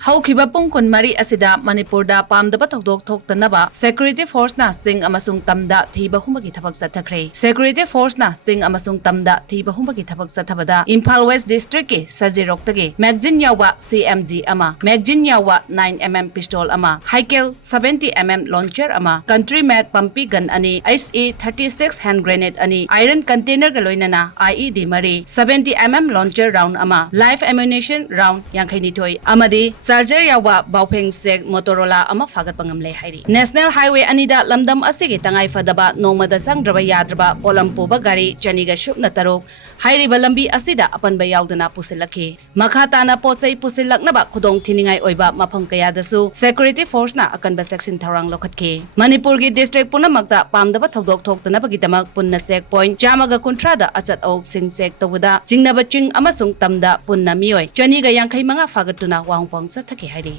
Haukiba pung kun mari asida Manipurda pamdaba thokdok thoktanaba Security Force na sing amasung tamda thiba humagi thabak Fagtakhre. Security Force na sing amasung tamda thiba humagi thabak Fagtabada Imphal West District ki Sajiroktage magazine yawa CMG ama magazine yawa 9mm pistol ama Heikel 70mm launcher ama country made pumpy gun ani SE 36 hand grenade ani iron container galoinana IED mari 70mm launcher round ama live ammunition round yangkhaini thoi amadi Charger yawa baupeng sek Motorola ama fagat pangamle hairi National Highway anida lamdam asigi tangai fadaba nomada sangdraba yadraba polampo ba gari chaniga shupna taruk hairi balambi asida apanba yaudana pusilakhi makhatana pochai pusilaknaba khudong thiningai oiba mafam kayadasu Security Force na akanba section tharang lokhatke Manipur gi district punamakta pamdaba thodok thoktana bagitamak punna sek point jamaga kuntrada achat ok sing sek tawada jingnaba ching amasung tamda punna mioi chaniga yangkhai manga fagatuna wangpong Fagtakhre hairi